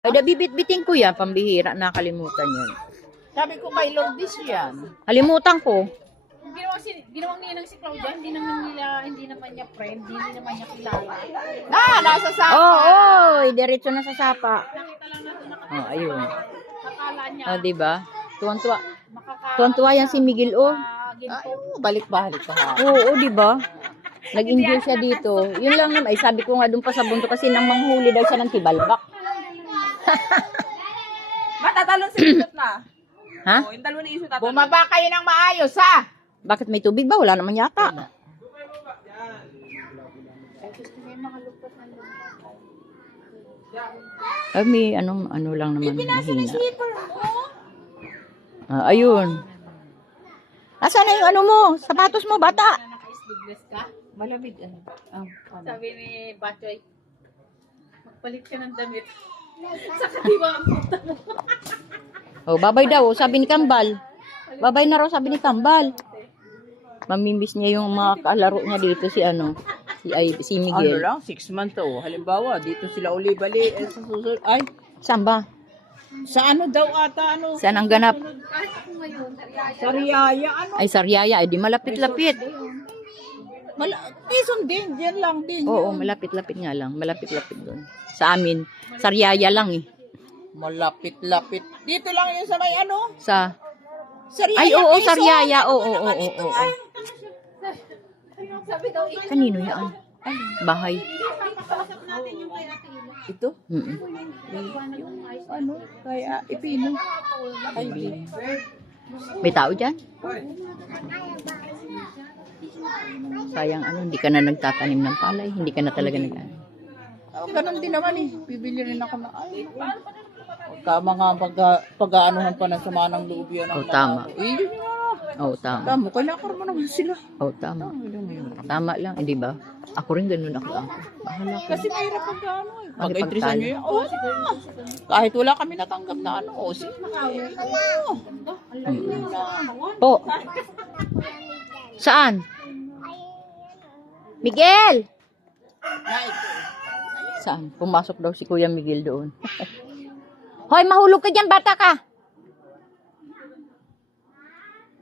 Ay, nabibit-bitin ko yan. Pambihira. Nakalimutan yan. Sabi ko kay Lourdes yan. Kalimutan ko. Ginawang ninang si Claudia, hindi naman niya friend, hindi naman niya kilala. Nasa sapa. Oo, diretso na sa sapa. Nakita lang natin Oh, ayun. nakakala niya. Oh, diba? Tuwan-tuwa. Tuwan-tuwa yan si Miguel, oh. Ay, balik-balik ka ha. Oo, diba? Nag-enjoy siya dito. Yun lang naman. Ay, sabi ko nga doon pa sa bundok kasi nang manghuli daw siya ng tibalbak. Matatalon si Isot na. Ha? O, yung dalawa ni Isot tatalon. Bumaba kayo ng maayos ha. Bakit may tubig ba? Wala naman yata. Ay, may ano lang naman. Mahina. Ah, ayun. Asan na yung ano mo? Sapatos mo, bata? Naka-sleeveless ka? Malamig. Sabi ni Batchoy, magpalit ka ng damit. Sa katiwa ang puta mo. Oh, babay daw, sabi ni Kambal. Babay na raw, sabi ni Kambal. Mamimiss niya yung mga kalaro niya dito, si si Ano Miguel. lang, 6 months to. Halimbawa, dito sila uli-bali. Sa susunod. Ay, Saan ba? sa ano daw ata, ano? Saan ang ganap? Sa Riyaya, ano? Ay, Sariaya. Ay, di malapit-lapit. Quezon din, dyan lang din. Oo, malapit-lapit nga lang. Malapit-lapit doon. Sa amin, Sariaya lang eh. Malapit-lapit. Dito lang yun sa may ano? Sa... Sa Riyaya, Ay, oo, Quezon. Sariaya. Oo. Sabi daw, Kanino yan? Bahay. Ito? Mm-mm. Ano? Kaya, ipino. Ay, May tao dyan? Sayang hindi ka na nagtatanim ng palay. Hindi ka na talaga ganun din naman eh. Bibili rin ako na, ay, tama nga pag-aanuhan pa ng sama ng loob yan. Oh, tama. Eh, Oo, tama. tama. Kailangan mo naman sila. Oo, tama. Tama lang, hindi ba? Ako rin ganun ako. Bahala ka. Kasi mahirap pag-ano eh. Makipagtalo. Pag-interesan nyo yan. Oo, kahit wala kami natanggap na ano. O, sige. Po. Saan? Miguel! Saan? Pumasok daw si Kuya Miguel doon. Hoy, mahulog ka dyan, bata ka!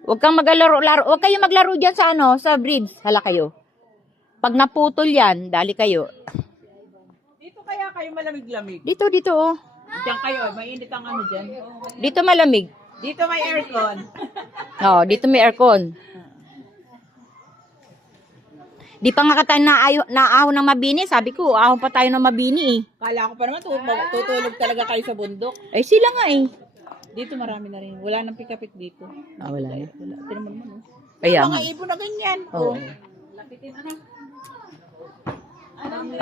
Huwag kang maglaro-laro. Huwag kayo maglaro dyan sa sa bridge. Hala kayo. Pag naputol yan, dali kayo. Dito kaya kayo malamig-lamig. Dito, oh. Diyan kayo, mainit ang ano dyan. Dito malamig. Dito may aircon. Oo, dito may aircon. Di pa nga tayo naahon ng mabini. Sabi ko, ahon pa tayo ng mabini eh. Kala ko pa naman, tutulog talaga kayo sa bundok. Ay, sila nga eh. Dito marami na rin. Wala nang pikapit dito. Ah, wala na. Wala. Tinaman mo, no? Kaya Mga nga. ibon na ganyan. Oo.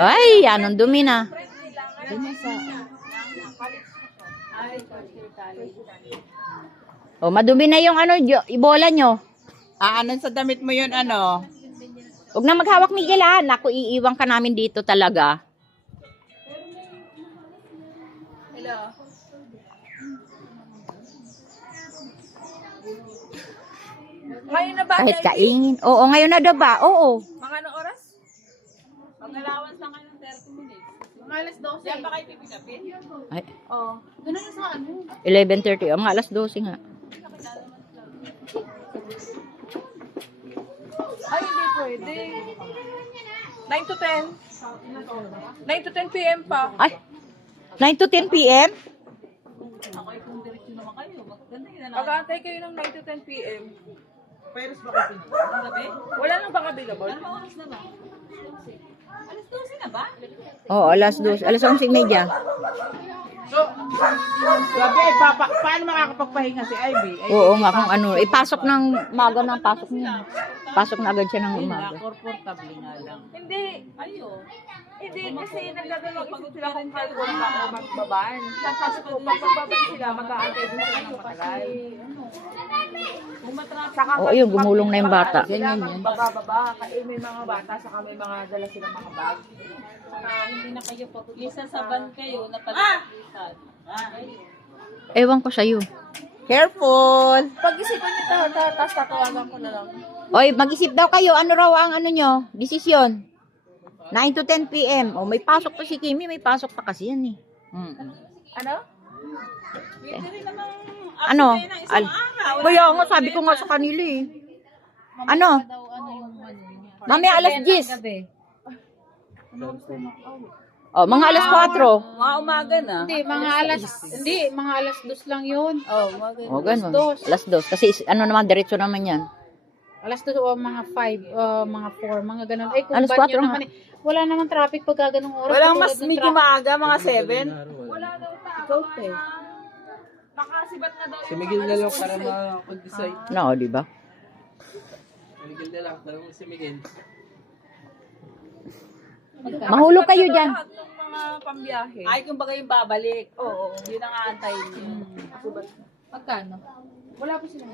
Ay, anong dumi na. Ganyan sa... O, madumi na yung ibola nyo. Aanon sa damit mo yun, ano? Huwag na maghawak, Miguel, ha. Naku, iiwan ka namin dito talaga. Ngayon na ba? Kahit kaingin. Oo, ngayon na daw ba? Oo. Mga anong oras? Mag-allowance lang kayo ng 30 minutes. mga alas 12. Diyan ba kayo pipilapin? Ay, Oo. Ganun na sa ano. 11:30. O, mga alas 12 nga. Ay, hindi pwede. 9 to 10. 9 to 10 p.m. pa. Ay, 9 to 10 p.m.? Mag-aantay kayo ng 9 to 10 p.m. Pairs ba kayo? Wala nang bang available? Oo, alas 12. Alas 11:30. So, grabe, paano makakapagpahinga si Ivy? Ay, Oo nga, kung ano. Ipasok ng maga ng pasok niya. Pasok na agad siya ng umaga. comfortable nga lang. Hindi. Hindi, kasi nagdadalawag isip sila kung carpool ba o magbabaan. Tapos po, pag magbabaan sila, mag-aantay din sila ng matagal. Saka Oo, ayun, gumulong na yung bata. Ganyan yan. Bababa, kaya may mga bata, saka may mga dala silang mga bag. Hindi na kayo pag isa sa van kayo na pagkakalitan. Ewan ko sa'yo. Careful! Pag-isipan niyo tapos tatawagan ko na lang. Oy, mag-isip daw kayo. Ano raw ang nyo? Desisyon. 9 to 10 p.m. O, may pasok pa si Kimi. May pasok pa kasi yan eh. Ano? Ano? Kaya nga, sabi ko nga sa kanila eh. Ano? Mamaya alas 10. Oh, mga alas 4. Mga umaga na. Mga alas 2 lang yun. Oh, ganun. Alas 2. Kasi ano naman, diretso naman yan. Alas 2 o mga 5, mga 4, mga ganun. Ay, kung Alas banyo 4 naman eh. Wala naman traffic pagka ganung oras. Walang Katulad mas ng medyo maaga, mga 7. Wala daw tao. Ikaw, te. Nakasibat na daw Si Miguel na lang para makapag-decide. No, di ba? Si Miguel na lang, parang si Miguel. Mahulog kayo dyan. lahat ng mga pambiyahe. Ay, kung baga yung babalik. Oo. Yun ang aantayin niyo. Magkano? Wala po sila.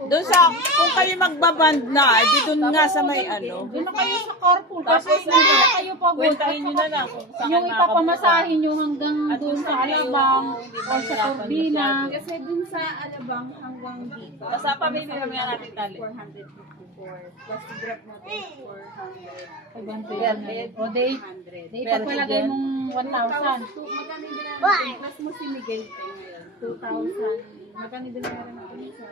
Doon sa, kung kayo magbaband na, di doon nga sa may ano. Doon na kayo sa carpool. Tapos, Kasi hindi na kayo pagod. kwentahin nyo na lang kung saan Yung kayo ipapamasahin nyo hanggang At doon kung sa saan kayo, Alabang hindi o sa mahirapan Turbina. masyado. Kasi dun sa Alabang hanggang dito. Basta pamili kami nga natin tali. 454. Plus grab natin 400. 500. O day, ipapalagay mong 1,000. Magkano din natin? Plus mo si Miguel tayo ngayon. 2,000. Magkano din natin sa...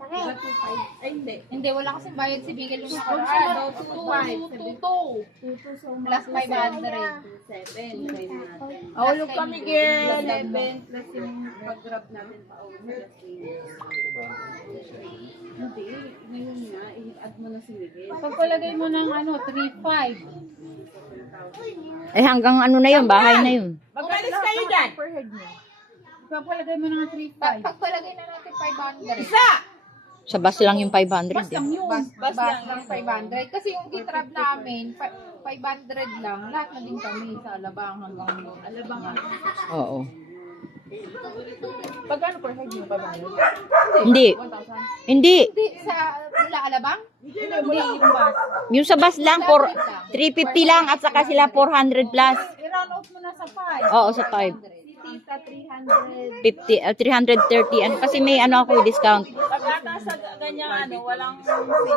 Diba 2,500? Ay, hindi. Hindi, wala kasing bayad si Miguel yung Ano? nakaraan. 2,500. 2,2. So, Plus 500. 7. Ahulog kami, girl. 7 plus yung pag-grab natin pa uwi. Hindi. Ngayon nga, i-add mo na si Miguel. Pagpalagay mo ng 3,500. Eh hanggang ano na yun, bahay na yun. Magalis kayo dyan. Per head niya. Pagpalagay mo ng 3,500. Pagpalagay na natin 500. Isa! Sa bus lang yung 500 Bas eh. lang yun. Bas Lang 500. Kasi yung gitrab namin, 500 lang. Lahat na din kami sa Alabang hanggang doon. Alabang ang Oo. pagkano per head niyo pa ba? Hindi. 1,000? Hindi. Hindi, sa mula Alabang? Hindi, wala yung bus. Yung sa bus lang, 350 lang at saka sila 400 plus. I-round off mo na sa 5. Oo, sa 5. Tita, 300. 50, 330. Ano, kasi may ano ako, discount. Pag ata sa ganyan ano, walang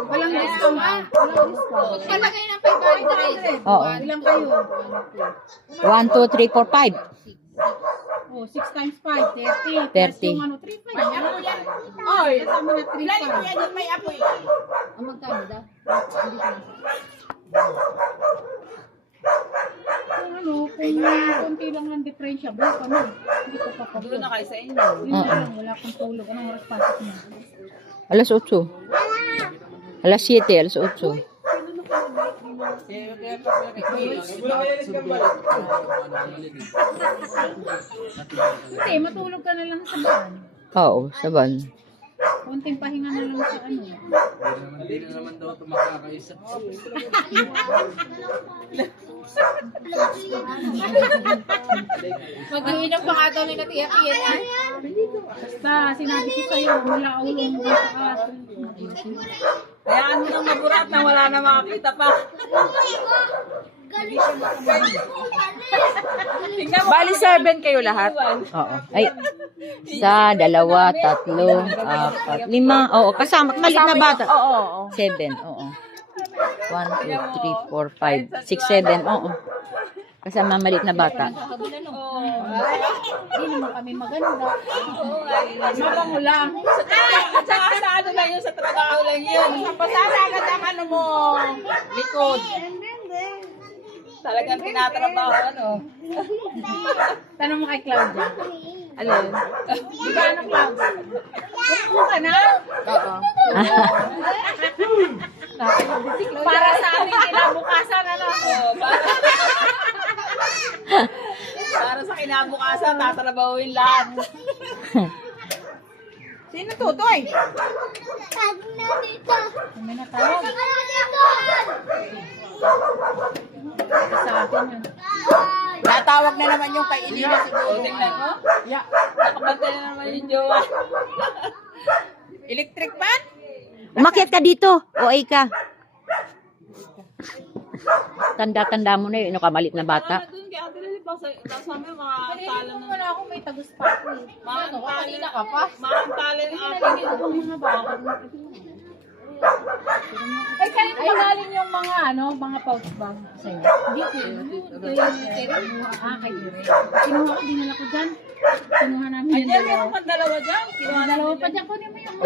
Walang discount ah. Walang discount. Pagpalagay ng 500. Oo. Ilang kayo? 1, 2, 3, 4, 5. Oh, 6 times 5, 30. 30. Plus yung 3,500. May apo yan. Oy, Kasama na 3,500. yan yung may apoy. Ang magkano daw? Kung konti lang ng diferensya, buka kami. Hindi ko pa Doon na kayo sa inyo. Yun na lang, wala akong tulog. Anong oras pasok mo? Alas 8. Alas 7, alas 8. Hindi, matulog ka na lang sa van. Oo, sa van. Konting pahinga na lang sa ano. Hindi na naman daw ito makakaisa. Mag-iinom pa nga daw na tiyak-iyak. Basta, sinabi ko sa'yo, mula ulo mo sa atin. Kaya ano nang maburat na wala na makakita pa. Bali 7 kayo lahat. Oo. Ay, isa, dalawa, tatlo, apat, lima. Oo, kasama. Malit na bata. Oo. 7, oo. 1, 2, 3, 4, 5, 6, 7, oo. Kasama malit na bata. Hindi naman kami maganda. Mabango lang. At saka sa ano lang yun, sa trabaho lang yun. Pasara agad ang ano mo, likod. Talagang tinatrabaho, ano. Tanong mo kay Claudia. Alin? Di ba ano, Claudia? Upo ka na? Oo. Para sa amin, kinabukasan, ano? Oo, para sa kinabukasan, tatrabahuin lahat. Sino tutoy? May natawag. Sa akin yun. Natawag na naman yung kay Ilina siguro. Tingnan mo. Nakabantay na naman yung jowa. Electric fan? Umakyat ka dito. O ay ka. Tanda-tanda mo na yun. Ano ka, malit na bata. Doon kaya din ba sa amin mga talam Kung ng wala ako may tagus pa ako. Ano, kanina ka pa. mga talam ating Ang mga bata. Ay, kayo pa galing yung mga mga pouch bag sa'yo? Hindi ko kay Tere. Kinuha ko, dinala ko dyan. Kinuha namin yung dalawa. Pang dalawa dyan. Dalawa pa dyan. Kunin mo yung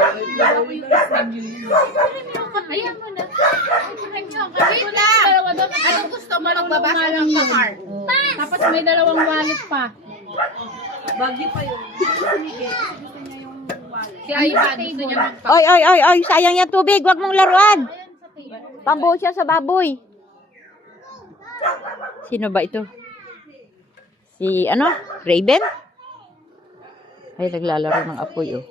ayan mo na. Wait na! Dalawa doon. Anong gusto mo? Magbabasa ng pa-card. Tapos may dalawang wallet pa. Bagyo pa yun. Si Ivan, gusto niya magpa. Oy, sayang yung tubig. Huwag mong laruan. Pambuo siya sa baboy. Sino ba ito? Si, Raven? Ay, naglalaro ng apoy, oh.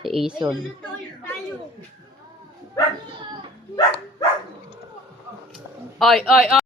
Si Ason. Ay.